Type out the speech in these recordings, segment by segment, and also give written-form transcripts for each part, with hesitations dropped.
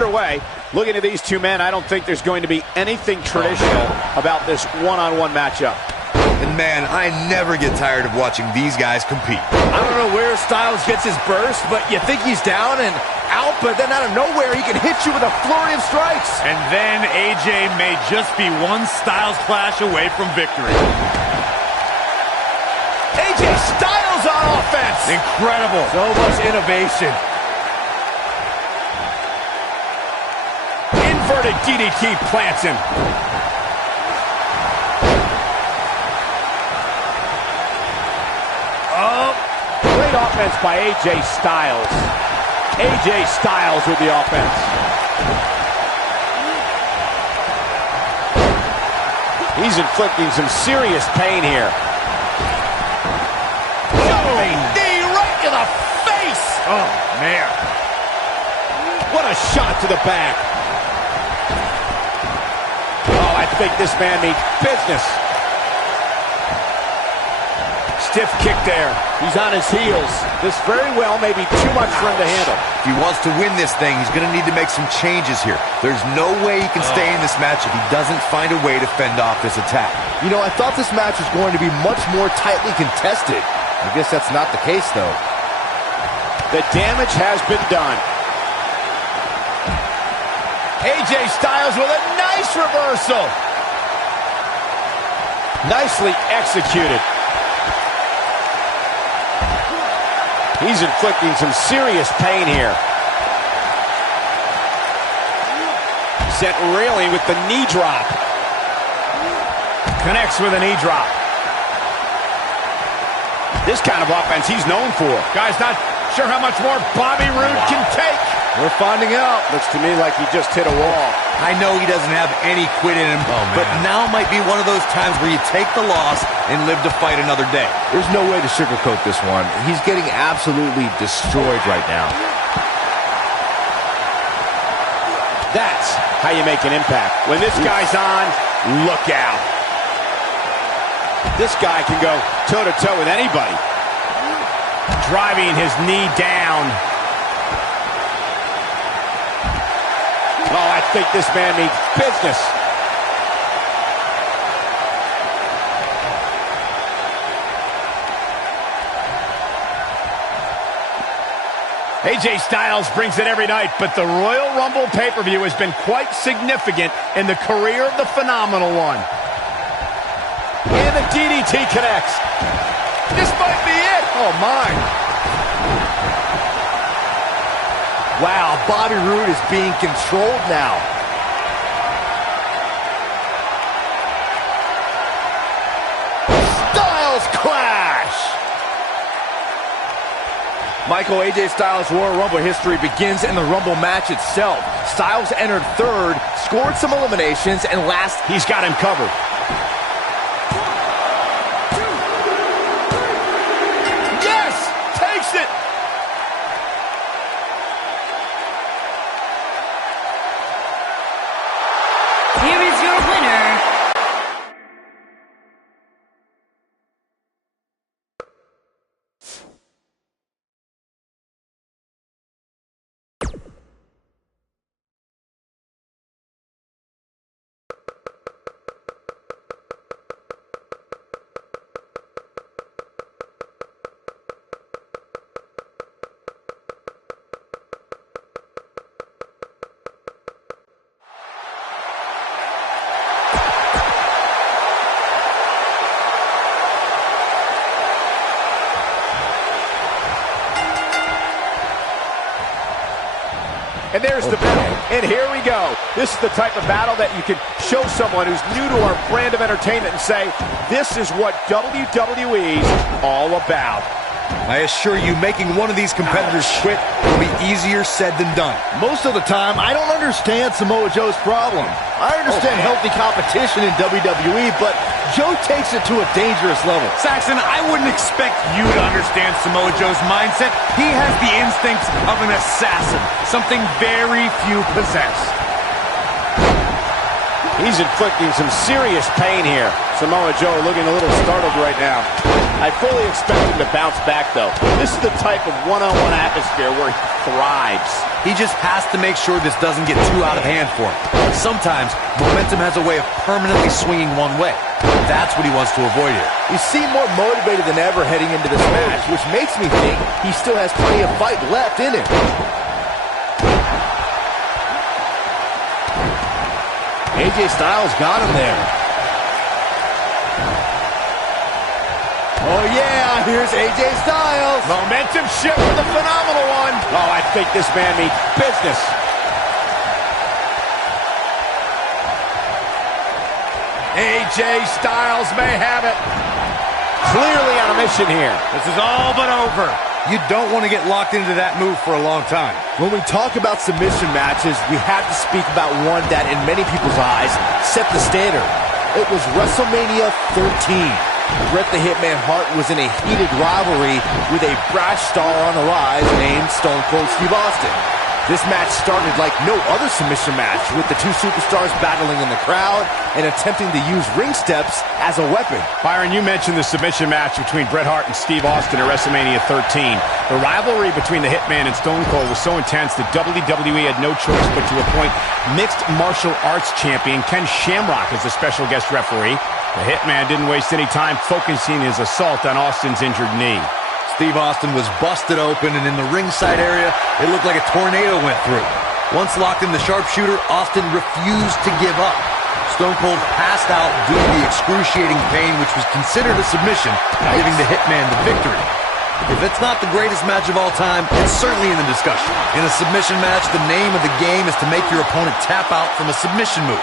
underway. Looking at these two men, I don't think there's going to be anything traditional about this one-on-one matchup. And man, I never get tired of watching these guys compete. I don't know where Styles gets his burst, but you think he's down and out, but then out of nowhere, he can hit you with a flurry of strikes. And then AJ may just be one Styles clash away from victory. AJ Styles on offense. Incredible. So much innovation. Inverted DDT plants him. Oh, great offense by AJ Styles. AJ Styles with the offense. He's inflicting some serious pain here. Jumping knee right to the face. Oh, man. What a shot to the back. Oh, I think this man means business. Stiff kick there. He's on his heels. This very well may be too much for him to handle. If he wants to win this thing, he's going to need to make some changes here. There's no way he can stay in this match if he doesn't find a way to fend off this attack. You know, I thought this match was going to be much more tightly contested. I guess that's not the case, though. The damage has been done. AJ Styles with a nice reversal. Nicely executed. He's inflicting some serious pain here. Sent reeling with the knee drop. Connects with a knee drop. This kind of offense he's known for. Guys, not sure how much more Bobby Roode can take. We're finding out. Looks to me like he just hit a wall. I know he doesn't have any quit in him, but now might be one of those times where you take the loss and live to fight another day. There's no way to sugarcoat this one. He's getting absolutely destroyed right now. That's how you make an impact. When this guy's on, look out. This guy can go toe-to-toe with anybody. Driving his knee down. Oh, I think this man means business. AJ Styles brings it every night, but the Royal Rumble pay-per-view has been quite significant in the career of the Phenomenal One. And the DDT connects. This might be it. Oh, my. Wow, Bobby Roode is being controlled now. Styles clash! Michael, AJ Styles' Royal Rumble history begins in the Rumble match itself. Styles entered third, scored some eliminations, and last, he's got him covered. Yes! Takes it! Here is your winner, And there's the battle. And here we go. This is the type of battle that you can show someone who's new to our brand of entertainment and say, this is what WWE's all about. I assure you, making one of these competitors quit will be easier said than done. Most of the time, I don't understand Samoa Joe's problem. I understand healthy competition in WWE, but Joe takes it to a dangerous level. Saxon, I wouldn't expect you to understand Samoa Joe's mindset. He has the instincts of an assassin, something very few possess. He's inflicting some serious pain here. Samoa Joe looking a little startled right now. I fully expect him to bounce back, though. This is the type of one-on-one atmosphere where he thrives. He just has to make sure this doesn't get too out of hand for him. Sometimes, momentum has a way of permanently swinging one way. That's what he wants to avoid here. You seem more motivated than ever heading into this match, which makes me think he still has plenty of fight left in him. AJ Styles got him there. Oh yeah, here's AJ Styles. Momentum shift for the phenomenal one. Oh, I think this man means business. AJ Styles may have it. Clearly on a mission here. This is all but over. You don't want to get locked into that move for a long time. When we talk about submission matches, we have to speak about one that, in many people's eyes, set the standard. It was WrestleMania 13. Bret the Hitman Hart was in a heated rivalry with a brash star on the rise named Stone Cold Steve Austin. This match started like no other submission match, with the two superstars battling in the crowd and attempting to use ring steps as a weapon. Byron, you mentioned the submission match between Bret Hart and Steve Austin at WrestleMania 13. The rivalry between the Hitman and Stone Cold was so intense that WWE had no choice but to appoint mixed martial arts champion Ken Shamrock as a special guest referee. The Hitman didn't waste any time focusing his assault on Austin's injured knee. Steve Austin was busted open, and in the ringside area, it looked like a tornado went through. Once locked in the sharpshooter, Austin refused to give up. Stone Cold passed out due to the excruciating pain, which was considered a submission, giving the Hitman the victory. If it's not the greatest match of all time, it's certainly in the discussion. In a submission match, the name of the game is to make your opponent tap out from a submission move.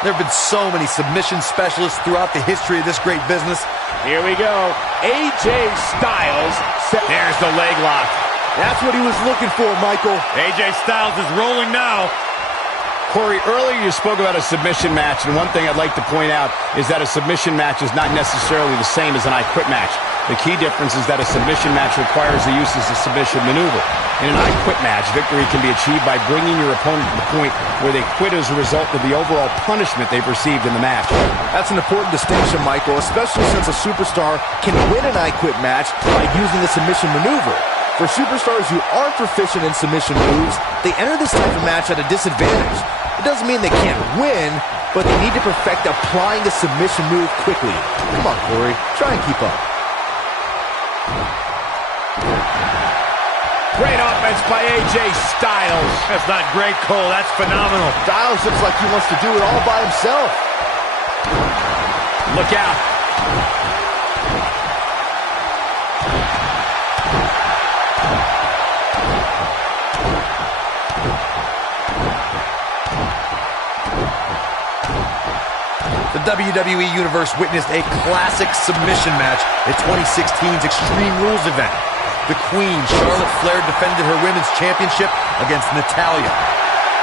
There have been so many submission specialists throughout the history of this great business. Here we go. AJ Styles. There's the leg lock. That's what he was looking for, Michael. AJ Styles is rolling now. Corey, earlier you spoke about a submission match, and one thing I'd like to point out is that a submission match is not necessarily the same as an I Quit match. The key difference is that a submission match requires the use of a submission maneuver. In an I Quit match, victory can be achieved by bringing your opponent to the point where they quit as a result of the overall punishment they've received in the match. That's an important distinction, Michael, especially since a superstar can win an I Quit match by using the submission maneuver. For superstars who aren't proficient in submission moves, they enter this type of match at a disadvantage. It doesn't mean they can't win, but they need to perfect applying the submission move quickly. Come on, Corey, try and keep up. Great offense by AJ Styles. That's not great, Cole. That's phenomenal. Styles looks like he wants to do it all by himself. Look out. The WWE Universe witnessed a classic submission match at 2016's Extreme Rules event. The Queen, Charlotte Flair, defended her Women's Championship against Natalya.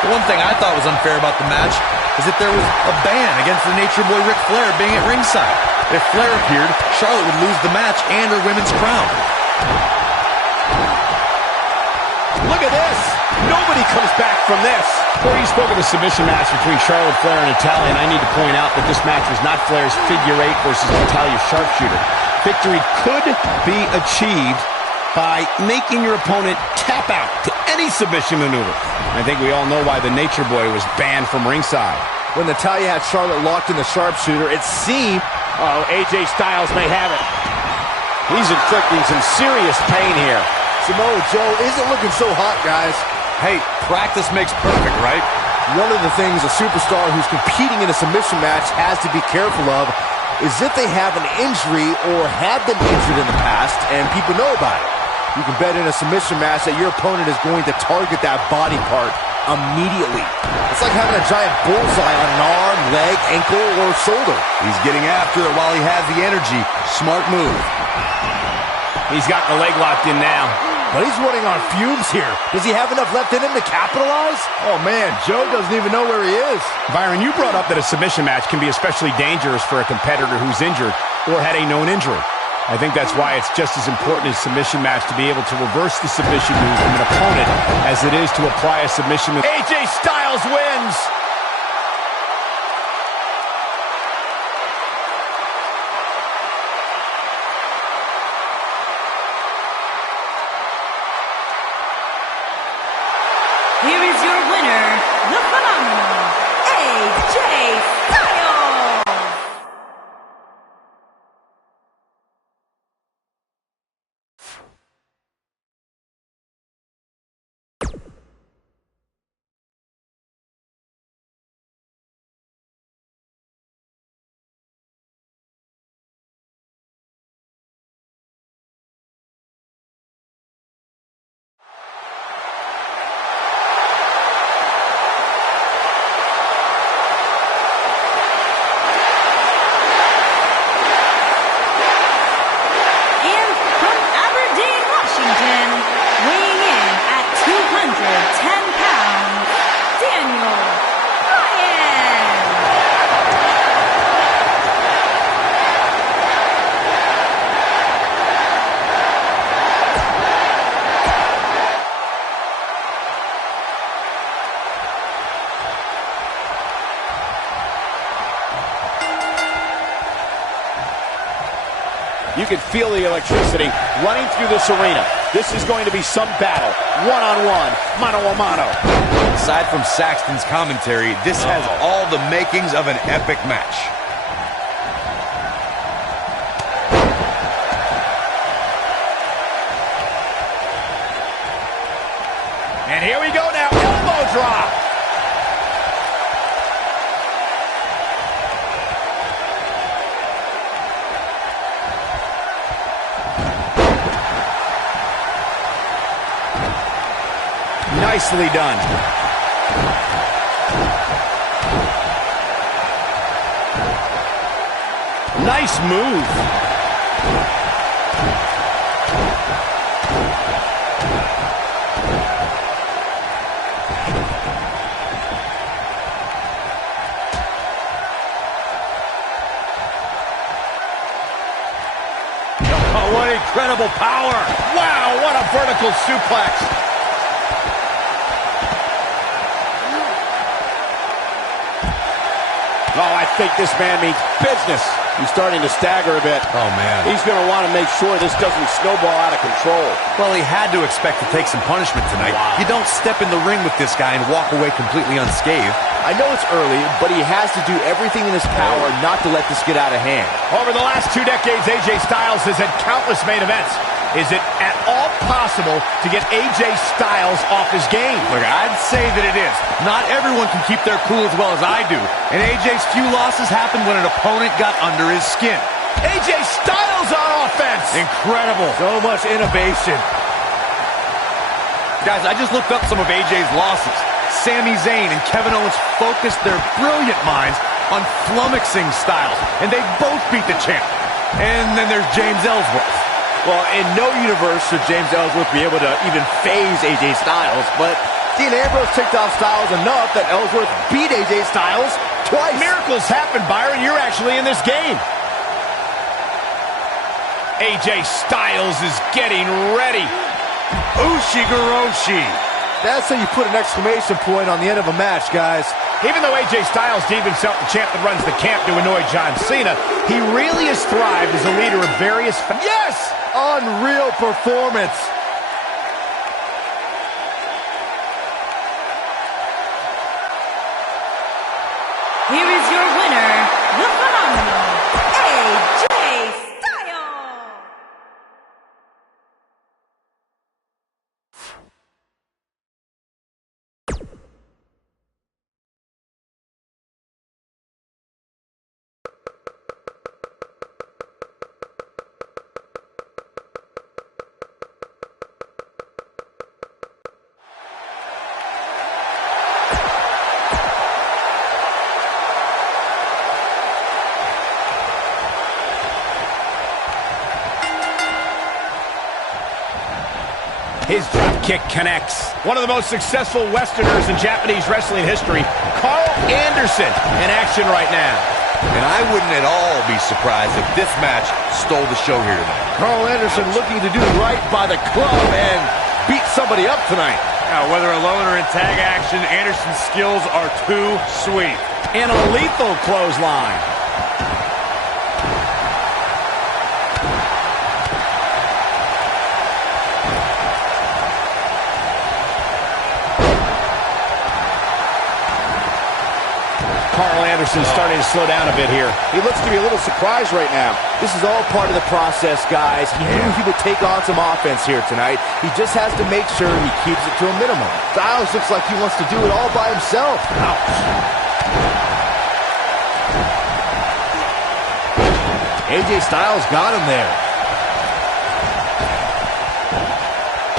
The one thing I thought was unfair about the match is that there was a ban against the Nature Boy Ric Flair being at ringside. If Flair appeared, Charlotte would lose the match and her women's crown. Look at this. Nobody comes back from this. Corey, you spoke of the submission match between Charlotte Flair and Natalya, and I need to point out that this match was not Flair's figure eight versus Natalya's sharpshooter. Victory could be achieved by making your opponent tap out to any submission maneuver. I think we all know why the Nature Boy was banned from ringside. When Natalya had Charlotte locked in the sharpshooter, it seemed... AJ Styles may have it. He's inflicting some serious pain here. Samoa Joe isn't looking so hot, guys. Hey, practice makes perfect, right? One of the things a superstar who's competing in a submission match has to be careful of is if they have an injury or have been injured in the past and people know about it. You can bet in a submission match that your opponent is going to target that body part immediately. It's like having a giant bullseye on an arm, leg, ankle, or shoulder. He's getting after it while he has the energy. Smart move. He's got the leg locked in now. But he's running on fumes here. Does he have enough left in him to capitalize? Oh, man, Joe doesn't even know where he is. Byron, you brought up that a submission match can be especially dangerous for a competitor who's injured or had a known injury. I think that's why it's just as important in a submission match to be able to reverse the submission move from an opponent as it is to apply a submission move. AJ Styles wins! You can feel the electricity running through this arena. This is going to be some battle. One-on-one, mano-a-mano. Aside from Saxton's commentary, this has all the makings of an epic match. And here we go now, elbow drop. Nicely done. Nice move. Oh, what incredible power. Wow, what a vertical suplex. Oh, I think this man means business. He's starting to stagger a bit. Oh, man. He's going to want to make sure this doesn't snowball out of control. Well, he had to expect to take some punishment tonight. Wow. You don't step in the ring with this guy and walk away completely unscathed. I know it's early, but he has to do everything in his power not to let this get out of hand. Over the last 2 decades, AJ Styles has had countless main events. Is it at all possible to get AJ Styles off his game? Look, I'd say that it is. Not everyone can keep their cool as well as I do. And AJ's few losses happened when an opponent got under his skin. AJ Styles on offense. Incredible. So much innovation. Guys, I just looked up some of AJ's losses. Sami Zayn and Kevin Owens focused their brilliant minds on flummoxing Styles, and they both beat the champ. And then there's James Ellsworth. Well, in no universe should James Ellsworth be able to even phase AJ Styles, but Dean Ambrose ticked off Styles enough that Ellsworth beat AJ Styles twice. Miracles happen, Byron. You're actually in this game. AJ Styles is getting ready. Ushigoroshi. That's how you put an exclamation point on the end of a match, guys. Even though AJ Styles deemed himself the champ that runs the camp to annoy John Cena, he really has thrived as a leader of various... Yes! Unreal performance. Here is your winner, the phenomenal AJ Styles. His drop kick connects. One of the most successful Westerners in Japanese wrestling history, Carl Anderson, in action right now. And I wouldn't at all be surprised if this match stole the show here tonight. Carl Anderson looking to do right by the club and beat somebody up tonight. Now, whether alone or in tag action, Anderson's skills are too sweet. And a lethal clothesline. Carl Anderson's starting to slow down a bit here. He looks to be a little surprised right now. This is all part of the process, guys. He knew he would take on some offense here tonight. He just has to make sure he keeps it to a minimum. Styles looks like he wants to do it all by himself. Ouch. AJ Styles got him there.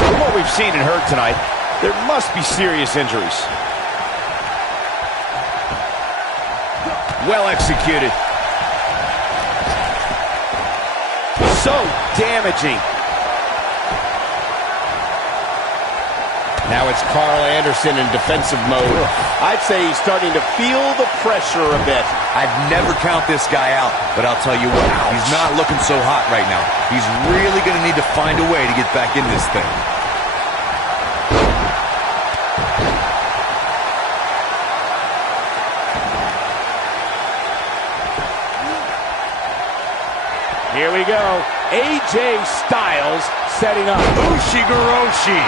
From what we've seen and heard tonight, there must be serious injuries. Well executed. So damaging. Now it's Carl Anderson in defensive mode. I'd say he's starting to feel the pressure a bit. I'd never count this guy out, but I'll tell you what, he's not looking so hot right now. He's really going to need to find a way to get back in this thing. Here we go. AJ Styles setting up. Ushigoroshi.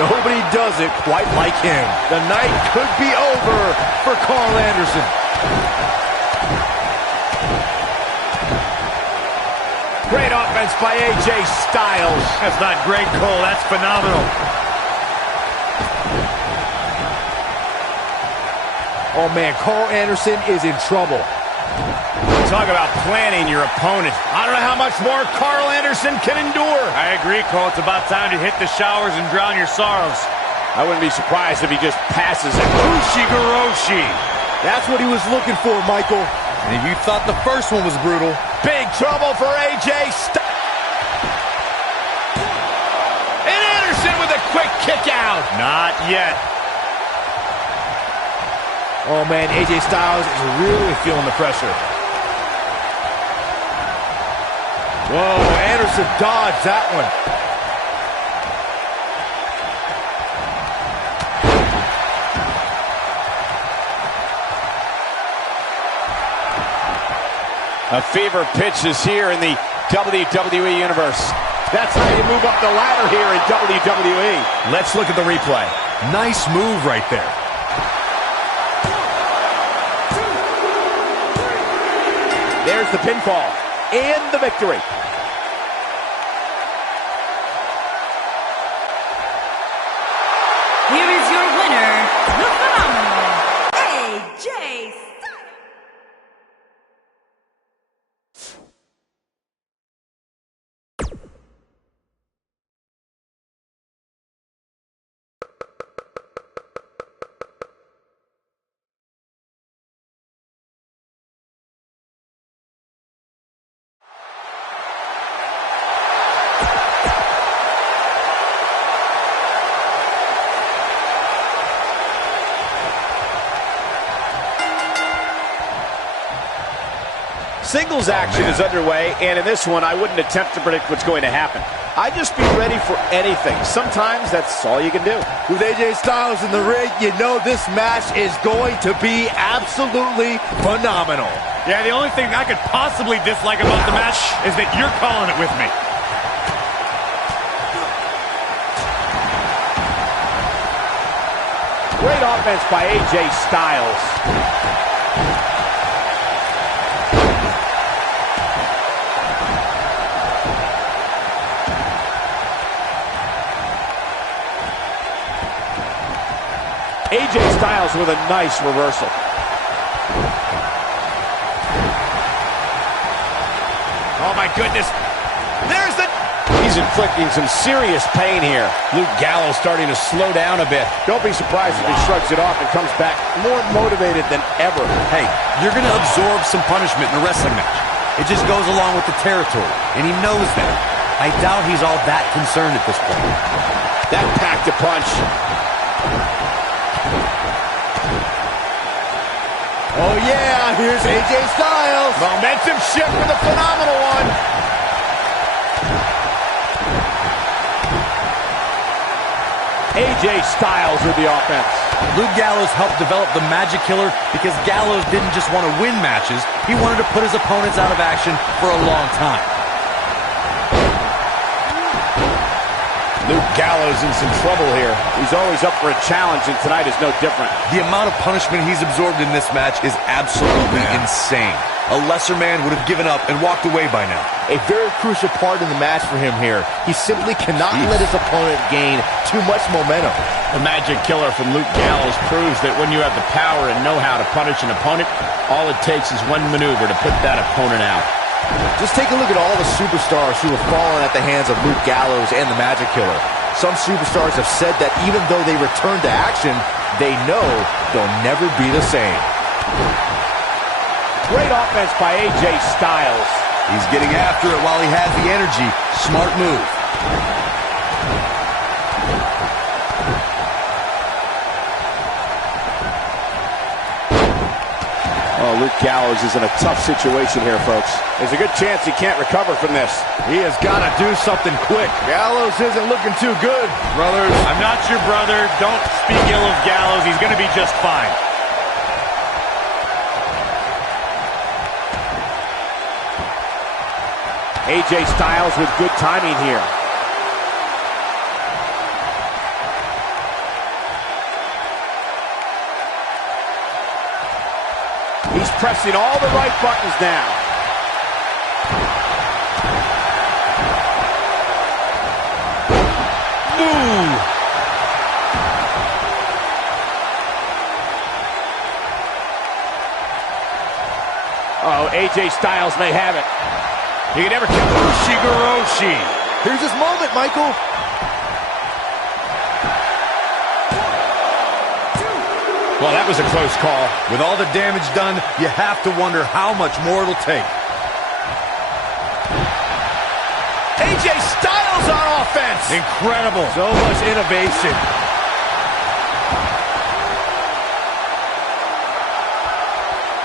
Nobody does it quite like him. The night could be over for Carl Anderson. Great offense by AJ Styles. That's not great, Cole. That's phenomenal. Oh, man, Carl Anderson is in trouble. Talk about planning your opponent. I don't know how much more Carl Anderson can endure. I agree, Cole. It's about time to hit the showers and drown your sorrows. I wouldn't be surprised if he just passes it. Ushigoroshi. That's what he was looking for, Michael. And if you thought the first one was brutal, big trouble for AJ Styles. And Anderson with a quick kick out. Not yet. Oh, man, AJ Styles is really feeling the pressure. Whoa, Anderson dodged that one. A fever pitch is here in the WWE Universe. That's how you move up the ladder here in WWE. Let's look at the replay. Nice move right there. There's the pinfall and the victory. Here is your winner, the phenomenal AJ Styles. Singles action is underway, and in this one, I wouldn't attempt to predict what's going to happen. I'd just be ready for anything. Sometimes that's all you can do. With AJ Styles in the ring, you know this match is going to be absolutely phenomenal. Yeah, the only thing I could possibly dislike about the match is that you're calling it with me. Great offense by AJ Styles. AJ Styles with a nice reversal. Oh my goodness. There's the... He's inflicting some serious pain here. Luke Gallows starting to slow down a bit. Don't be surprised if he shrugs it off and comes back more motivated than ever. hey, you're going to absorb some punishment in a wrestling match. It just goes along with the territory, and he knows that. I doubt he's all that concerned at this point. That packed a punch. Oh, yeah, here's AJ Styles. Momentum shift for the phenomenal one. AJ Styles with the offense. Luke Gallows helped develop the Magic Killer because Gallows didn't just want to win matches, he wanted to put his opponents out of action for a long time. Luke Gallows in some trouble here. He's always up for a challenge, and tonight is no different. The amount of punishment he's absorbed in this match is absolutely insane. A lesser man would have given up and walked away by now. A very crucial part in the match for him here. He simply cannot let his opponent gain too much momentum. The Magic Killer from Luke Gallows proves that when you have the power and know-how to punish an opponent, all it takes is one maneuver to put that opponent out. Just take a look at all the superstars who have fallen at the hands of Luke Gallows and the Magic Killer. Some superstars have said that even though they return to action, they know they'll never be the same. Great offense by AJ Styles. He's getting after it while he has the energy. Smart move. Oh, Luke Gallows is in a tough situation here, folks. There's a good chance he can't recover from this. He has got to do something quick. Gallows isn't looking too good. Brothers, I'm not your brother. Don't speak ill of Gallows. He's going to be just fine. AJ Styles with good timing here. He's pressing all the right buttons now. Ooh. Oh, AJ Styles may have it. You can never kill Ushigoroshi. Here's his moment, Michael. Well, that was a close call. With all the damage done, you have to wonder how much more it'll take. AJ Styles on offense. Incredible. So much innovation.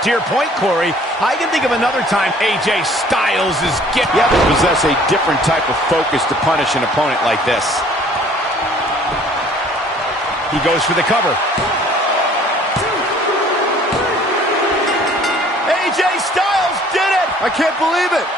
To your point, Corey, I can think of another time AJ Styles is getting... You have to possess a different type of focus to punish an opponent like this. He goes for the cover. AJ Styles did it! I can't believe it.